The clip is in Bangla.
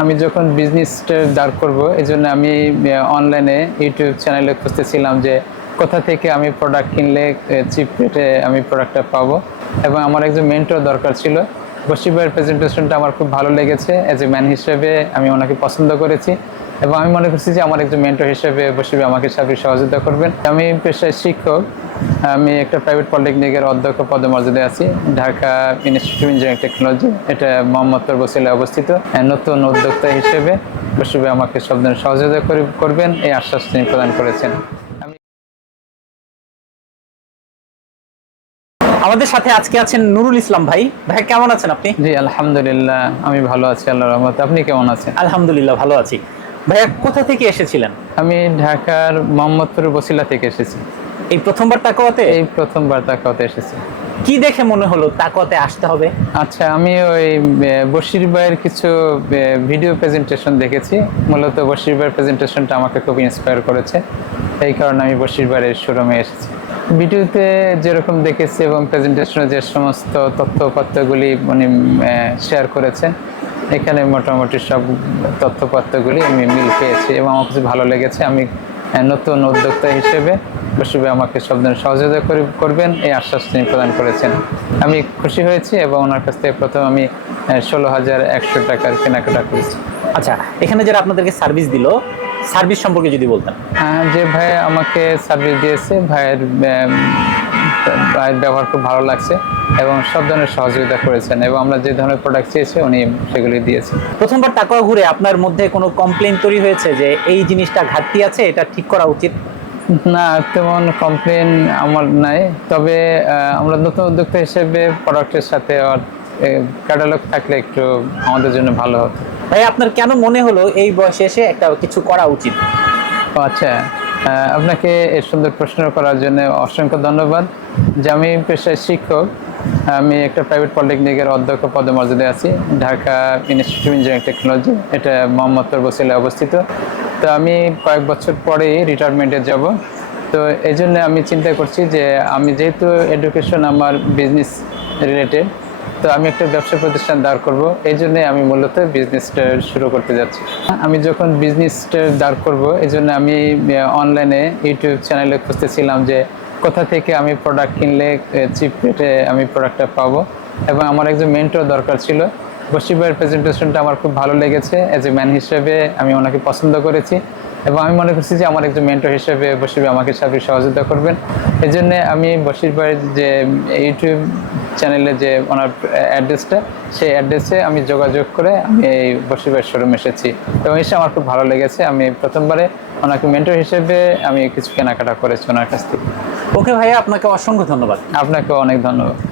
আমি যখন বিজনেসটা দাঁড় করব এই জন্য আমি অনলাইনে ইউটিউব চ্যানেলে খুঁজতেছিলাম যে কোথা থেকে আমি প্রোডাক্ট কিনলে চিপ রেটে আমি প্রোডাক্টটা পাবো। এবং আমার একজন মেন্টর দরকার ছিল। বসিবের প্রেজেন্টেশনটা আমার খুব ভালো লেগেছে অ্যাজ এ ম্যান হিসেবে আমি ওনাকে পছন্দ করেছি এবং আমি মনে করছি যে আমার একজন মেন্টর হিসেবে বসিবে আমাকে সার্বিক সহযোগিতা করবেন। আমি পেশায় শিক্ষক, আমি একটা প্রাইভেট পলিটেকনিকের অধ্যক্ষ পদমর্যাদায় আছি। Dhaka institute of engineering technology এটা মোহাম্মদ বসিলায় অবস্থিত। নতুন উদ্যোক্তা হিসেবে বসিবে আমাকে সব ধরনের সহযোগিতা করি- করবেন, এই আশ্বাস তিনি প্রদান করেছেন। আমাদের সাথে আজকে আছেন নুরুল ইসলাম ভাই। ভাই কেমন আছেন আপনি? জি আলহামদুলিল্লাহ আমি ভালো আছি আল্লাহ রহমত। আপনি কেমন আছেন? আলহামদুলিল্লাহ ভালো আছি। ভাইয়া কোথা থেকে এসেছিলেন? আমি ঢাকার মোহাম্মদপুর বসিলা থেকে এসেছি। এই প্রথমবার তাকওয়াতে? এই প্রথমবার তাকওয়াতে এসেছি। কি দেখে মনে হলো তাকতে আসতে হবে? আচ্ছা আমি ওই বশির ভাইয়ের কিছু ভিডিও প্রেজেন্টেশন দেখেছি। মূলত বশির ভাইয়ের প্রেজেন্টেশনটা আমাকে খুব ইন্সপায়ার করেছে। এই কারণে আমি বশির ভাইয়ের শোরুমে এসেছি। ভিডিওতে যেরকম দেখেছি এবং প্রেজেন্টেশনে যে সমস্ত তথ্যপত্রগুলি উনি শেয়ার করেছেন, এখানে মোটামুটি সব তথ্যপত্রগুলি আমি মিল পেয়েছি এবং আমার কাছে ভালো লেগেছে। আমি নতুন উদ্যোক্তা হিসেবে খুশিবে আমাকে সব ধরনের সহযোগিতা করে করবেন এই আশ্বাস তিনি প্রদান করেছেন। আমি খুশি হয়েছি এবং ওনার কাছ থেকে প্রথম আমি ষোলো হাজার একশো টাকার কেনাকাটা করেছি। আচ্ছা এখানে যারা আপনাদেরকে সার্ভিস দিল সার্ভিস সম্পর্কে যদি বলতেন। হ্যাঁ যে ভাই আমাকে সার্ভিস দিয়েছে ভাইয়ের ভাইয়ের ব্যবহার খুব ভালো লাগছে এবং সব ধরনের সহযোগিতা করেছেন এবং আমরা যে ধরনের প্রোডাক্ট চেয়েছি উনি সেগুলি দিয়েছেন। প্রথমবার তাকওয়া ঘুরে আপনার মধ্যে কোনো কমপ্লেন তৈরি হয়েছে যে এই জিনিসটা ঘাটতি আছে এটা ঠিক করা উচিত? না তেমন কমপ্লেন আমার নাই। তবে আমরা নতুন উদ্যোক্তা হিসেবে প্রোডাক্টের সাথে ক্যাটালগ থাকলে একটু আমাদের জন্য ভালো হতো। ভাই আপনার কেন মনে হলো এই বয়সে এসে একটা কিছু করা উচিত? আচ্ছা। আপনাকে এই সুন্দর প্রশ্ন করার জন্য অসংখ্য ধন্যবাদ। যে আমি পেশায় শিক্ষক, আমি একটা প্রাইভেট পলিটেকনিকের অধ্যক্ষ পদমর্যাদায় আছি, Dhaka institute of engineering technology এটা মোহাম্মদপুর বসিলায় অবস্থিত। তো আমি কয়েক বছর পরেই রিটায়ারমেন্টে যাব। তো এই জন্য আমি চিন্তা করছি যে আমি যেহেতু এডুকেশন আমার বিজনেস রিলেটেড তো আমি একটা ব্যবসা প্রতিষ্ঠান দাঁড় করব। এই জন্য আমি মূলত বিজনেসটা শুরু করতে যাচ্ছি। আমি যখন বিজনেসটা দাঁড় করব, এই জন্য আমি অনলাইনে ইউটিউব চ্যানেলে খুঁজতেছিলাম যে কোথা থেকে আমি প্রোডাক্ট কিনলে চিপ রেটে আমি প্রোডাক্টটা পাবো। এবং আমার একজন মেন্টর দরকার ছিল। বসিবের প্রেজেন্টেশনটা আমার খুব ভালো লেগেছে। অ্যাজ এ ম্যান হিসেবে আমি ওনাকে পছন্দ করেছি। এবং আমি মনে করছি যে আমার একজন মেন্টর হিসেবে বসিবে আমাকে সার্বিক সহযোগিতা করবেন। এই জন্যে আমি বসির ভাইয়ের যে ইউটিউব চ্যানেলে যে ওনার অ্যাড্রেসটা সেই অ্যাড্রেসে আমি যোগাযোগ করে আমি এই বসির শোরুম এসেছি। এবং এসে আমার খুব ভালো লেগেছে। আমি প্রথমবারে ওনাকে মেন্টর হিসেবে আমি কিছু কেনাকাটা করেছি ওনার কাছ থেকে। ওকে ভাইয়া আপনাকে অসংখ্য ধন্যবাদ। আপনাকে অনেক ধন্যবাদ।